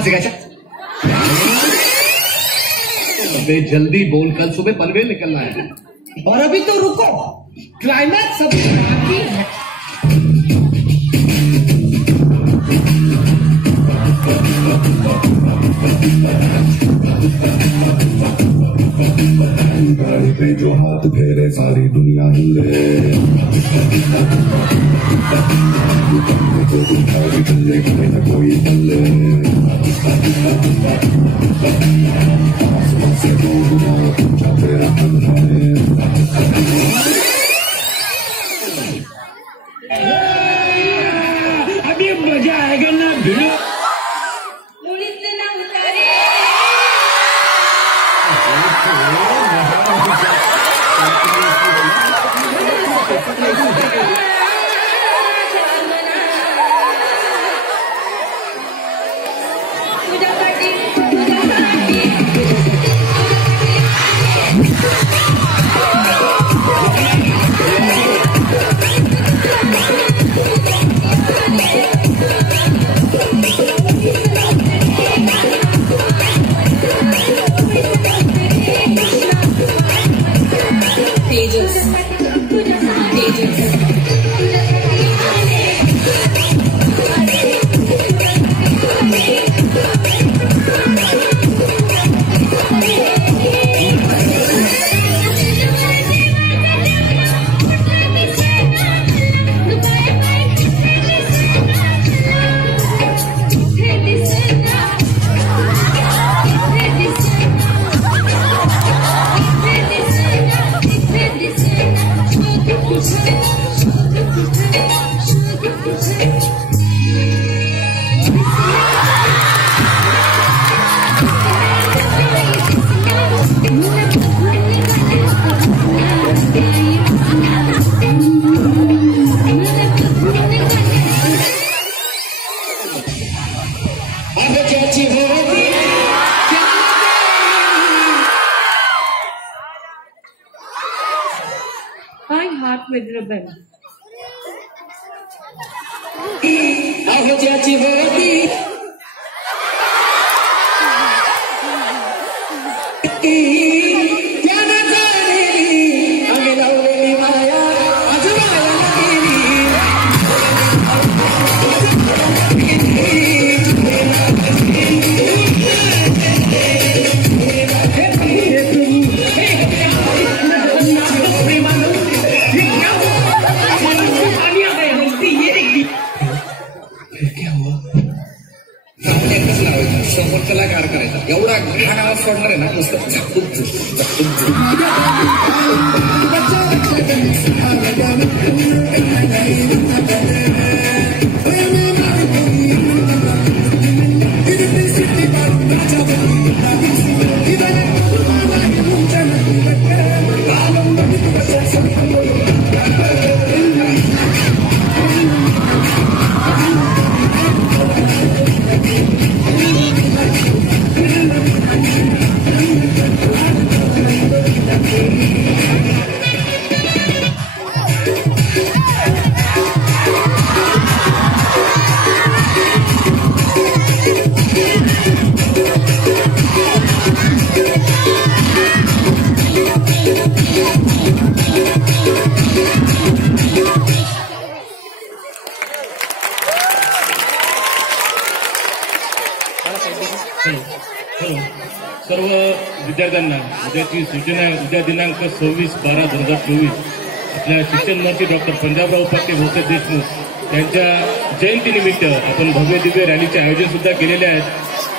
कहां से गया? अबे जल्दी बोल, कल सुबह पनवेल निकलना है। और अभी तो रुको, क्लाइमैक्स अभी बाकी है। गाड़ी पे जो हाथ फेरे सारी दुनिया हिले, चले कोई न कोई चले, आसमान से पूछा तेरा मन है। अभी मजा आएगा ना भिड़ो। My heart with ribbon. समोर कलाकार करायचा, एवढा घाण आवाज सोडणार आहे ना नुसतं झाकूक सर्व विद्यार्थ्यांना उद्याची सूचना आहे. उद्या दिनांक 26/12/2024 आपल्या शिक्षण मंत्री डॉक्टर पंजाबराव उपाध्ये भोसले देशमुख यांच्या जयंतीनिमित्त आपण भव्य दिव्य रॅलीचे आयोजन सुद्धा केलेले आहेत.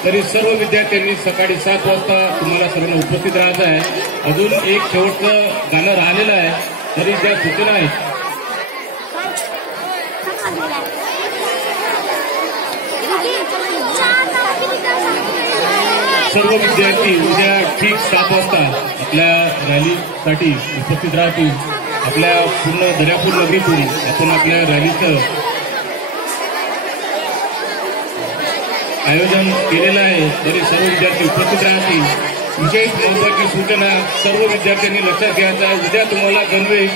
तरी सर्व विद्यार्थ्यांनी सकाळी 7 वाजता तुम्हाला सर्वांना उपस्थित राहायचं आहे. अजून एक शेवटचं गाणं राहिलेलं आहे. तरी ज्या सूचना आहेत सर्व विद्यार्थी उद्या ठीक 7 वाजता आपल्या रॅलीसाठी उपस्थित राहतील. आपल्या पूर्ण दर्यापूर नगरीतून आपण आपल्या रॅलीचं आयोजन केलेलं आहे. तरी सर्व विद्यार्थी उपस्थित राहतील. विशेष महत्वाची सूचना सर्व विद्यार्थ्यांनी लक्षात घ्यायचा आहे. उद्या तुम्हाला गणवेश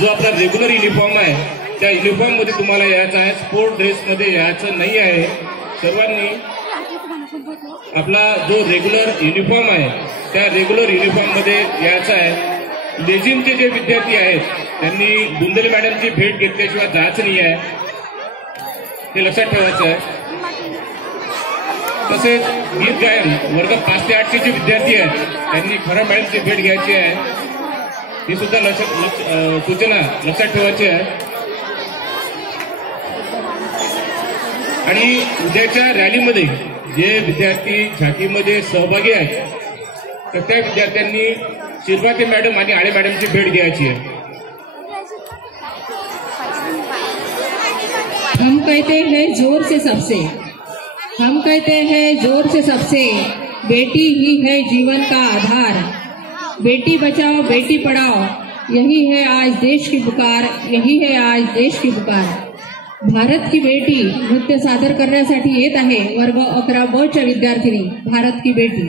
जो आपला रेग्युलर युनिफॉर्म आहे त्या युनिफॉर्म मध्ये तुम्हाला यायचं आहे. स्पोर्ट ड्रेसमध्ये यायचं नाही आहे. सर्वांनी आपला जो रेग्युलर युनिफॉर्म आहे त्या रेग्युलर युनिफॉर्म मध्ये यायचं आहे. लेझिमचे जे विद्यार्थी आहेत त्यांनी बुंदेले मॅडमची भेट घेतल्याशिवाय जायचं नाही आहे, ते लक्षात ठेवायचं आहे. तसेच गीत गायन वर्ग 5 ते 8चे जे विद्यार्थी आहेत त्यांनी खऱ्या मॅडमची भेट घ्यायची आहे, ही सुद्धा सूचना लक्षात ठेवायची आहे. आणि उद्याच्या रॅलीमध्ये जे विद्यार्थी झाकीमध्ये सहभागी आहेत तर त्या विद्यार्थ्यांनी शिरभाते मॅडम आणि आळे मॅडमची भेट घ्यायची आहे. हम कहते हैं जोर से सबसे, हम कहते हैं जोर से सबसे, बेटी ही है जीवन का आधार. बेटी बचाओ बेटी पढ़ाओ, यही है आज देश की पुकार, यही है आज देश की पुकार. भारत की बेटी नृत्य सादर करण्यासाठी येत आहे वर्ग 11 च्या विद्यार्थिनी. भारत की बेटी.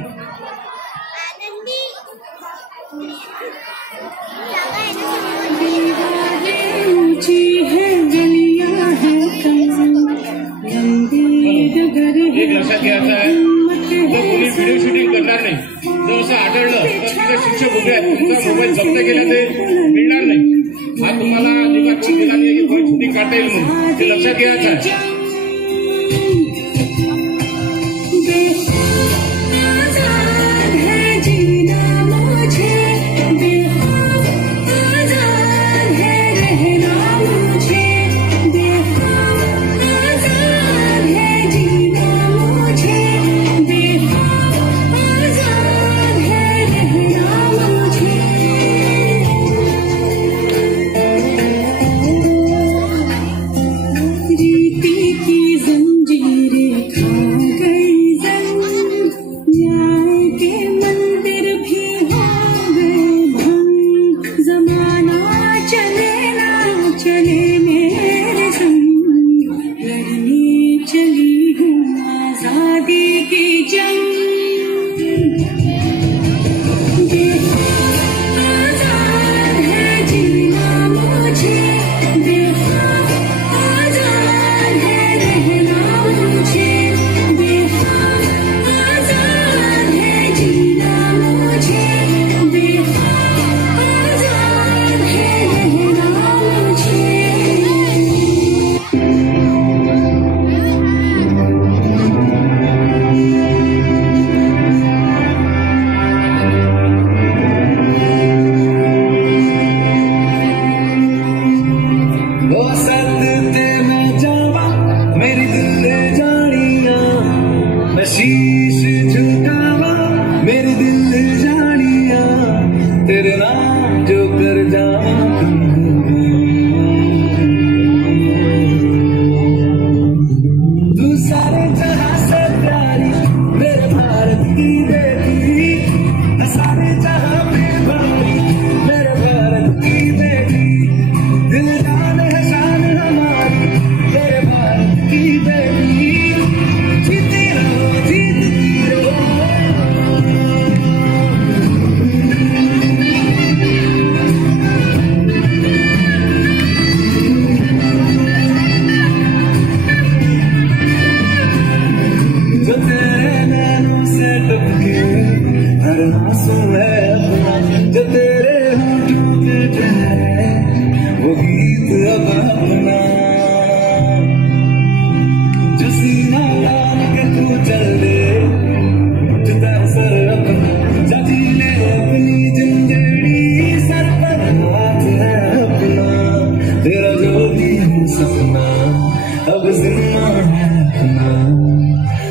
एक लक्षात घ्यायचं आहे, जर कोणी व्हिडिओ शूटिंग करणार नाही, जर असं आढळलं तर तिथे शिक्षक उभे आहेत, तुमचा मोबाईल जप्त केला ते मिळणार नाही. हा तुम्हाला अधिकार कोण दिला नाही की शूटिंग काढता येईल म्हणून, ते लक्षात घ्यायचं आहे.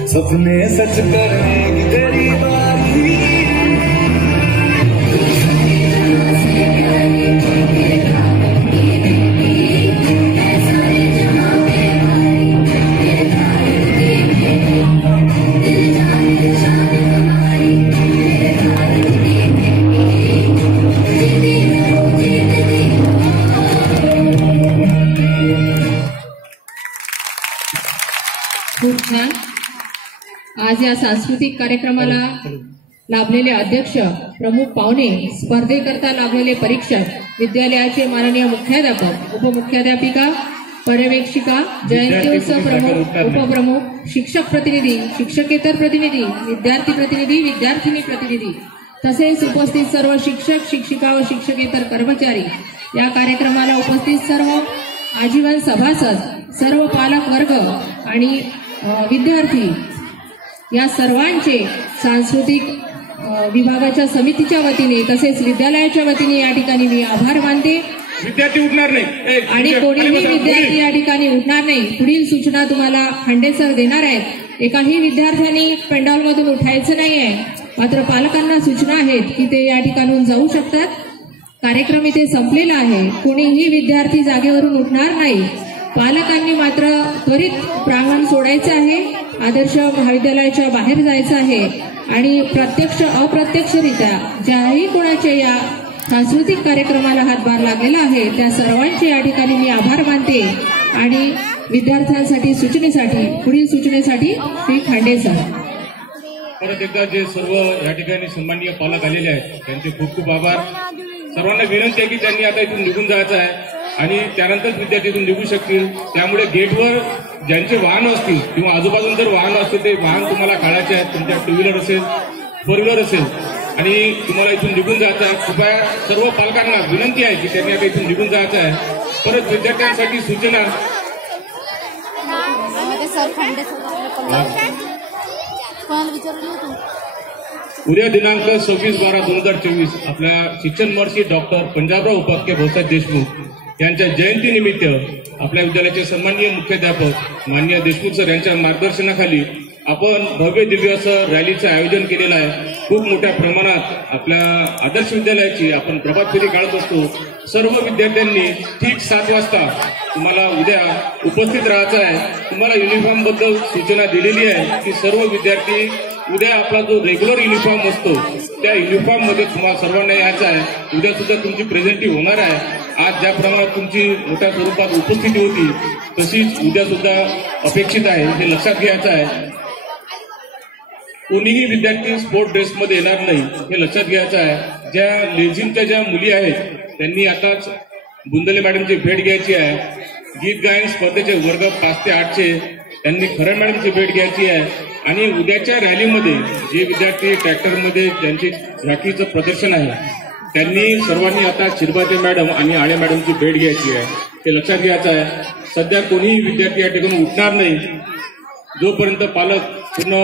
सपने सच करने की तेरी बारी. खूप छान. आज या सांस्कृतिक कार्यक्रमाला लाभलेले अध्यक्ष, प्रमुख पाहुणे, स्पर्धेकरता लाभलेले परीक्षक, विद्यालयाचे माननीय मुख्याध्यापक, उपमुख्याध्यापिका, पर्यवेक्षिका, जयंती उत्सव प्रमुख, उपप्रमुख, शिक्षक प्रतिनिधी, शिक्षकेतर प्रतिनिधी, विद्यार्थी प्रतिनिधी, विद्यार्थिनी प्रतिनिधी तसेच उपस्थित सर्व शिक्षक, शिक्षिका व शिक्षकेतर कर्मचारी, या कार्यक्रमाला उपस्थित सर्व आजीवन सभासद, सर्व पालक वर्ग आणि विद्यार्थी या सर्वांचे सांस्कृतिक विभागाच्या समितीच्या वतीने तसेच विद्यालयाच्या वतीने या ठिकाणी मी आभार मानते. विद्यार्थी उठणार नाही आणि कोणीही विद्यार्थी या ठिकाणी उठणार नाही. पुढील सूचना तुम्हाला खांडे सर देणार आहेत. एकाही विद्यार्थ्यांनी पेंडॉलमधून उठायचं नाहीये, मात्र पालकांना सूचना आहेत की ते या ठिकाणून जाऊ शकतात. कार्यक्रम इथे संपलेला आहे. कोणीही विद्यार्थी जागेवरून उठणार नाही. पालकांनी मात्र त्वरित प्रांगण सोडायचं आहे, आदर्श महाविद्यालयाच्या बाहेर जायचं आहे आणि प्रत्यक्ष अप्रत्यक्षरित्या ज्याही कोणाच्या या सांस्कृतिक कार्यक्रमाला हातभार लागलेला आहे त्या सर्वांचे या ठिकाणी मी आभार मानते. आणि विद्यार्थ्यांसाठी सूचनेसाठी पुढील सूचनेसाठी श्री खांडे सर. परत एकदा जे सर्व या ठिकाणी सन्माननीय पालक आलेले आहेत त्यांचे खूप खूप आभार. सर्वांना विनंती आहे की त्यांनी आता इथून निघून जायचं आहे आणि त्यानंतर विद्यार्थी इथून निघू शकतील. त्यामुळे गेटवर ज्यांचे वाहन असतील किंवा आजूबाजून जर वाहन असतील ते वाहन तुम्हाला काढायचे आहेत. तुमच्या टू व्हीलर असेल, फोर व्हीलर असेल आणि तुम्हाला इथून निघून जायचं आहे. कृपया सर्व पालकांना विनंती आहे की त्यांनी आता इथून निघून जायचं आहे. परत विद्यार्थ्यांसाठी सूचना. उद्या दिनांक 26/12/2024 आपल्या शिक्षण महर्षी डॉक्टर पंजाबराव उपाख्य भाऊसाहेब देशमुख यांच्या जयंतीनिमित्त आपल्या विद्यालयाचे सन्माननीय मुख्याध्यापक माननीय देशमुख सर यांच्या मार्गदर्शनाखाली आपण भव्य दिव्य असं रॅलीचं आयोजन केलेलं आहे. खूप मोठ्या प्रमाणात आपल्या आदर्श विद्यालयाची आपण प्रभात फेरी काढत असतो. सर्व विद्यार्थ्यांनी ठीक 7 वाजता तुम्हाला उद्या उपस्थित राहायचं आहे. तुम्हाला युनिफॉर्म बद्दल सूचना दिलेली आहे की सर्व विद्यार्थी उद्या आपला जो रेग्युलर युनिफॉर्म असतो त्या युनिफॉर्म मध्ये तुम्हाला सर्वांना यायचं आहे. उद्या सुद्धा तुमची प्रेझेंटी होणार आहे. आज ज्या प्रमाणात तुमची मोठ्या स्वरूपात उपस्थिती होती तशीच उद्या सुद्धा अपेक्षित आहे, हे लक्षात घ्यायचं आहे. कोणीही विद्यार्थी स्पोर्ट ड्रेसमध्ये येणार नाही, हे लक्षात घ्यायचं आहे. ज्या लेझिमच्या ज्या मुली आहेत त्यांनी आताच बुंदले मॅडमची भेट घ्यायची आहे. गीत गायन स्पर्धेचे वर्ग 5 ते 8चे त्यांनी खरं मॅडमची भेट घ्यायची आहे. आणि उद्याच्या रॅलीमध्ये जे विद्यार्थी ट्रॅक्टरमध्ये ज्यांचे झाकीचं प्रदर्शन आहे त्यांनी सर्वांनी आता शिरभाते मॅडम आणि आळे मॅडमची भेट घ्यायची आहे, हे लक्षात घ्यायचं आहे. सध्या कोणीही विद्यार्थी या ठिकाणी उठणार नाही जोपर्यंत पालक पूर्ण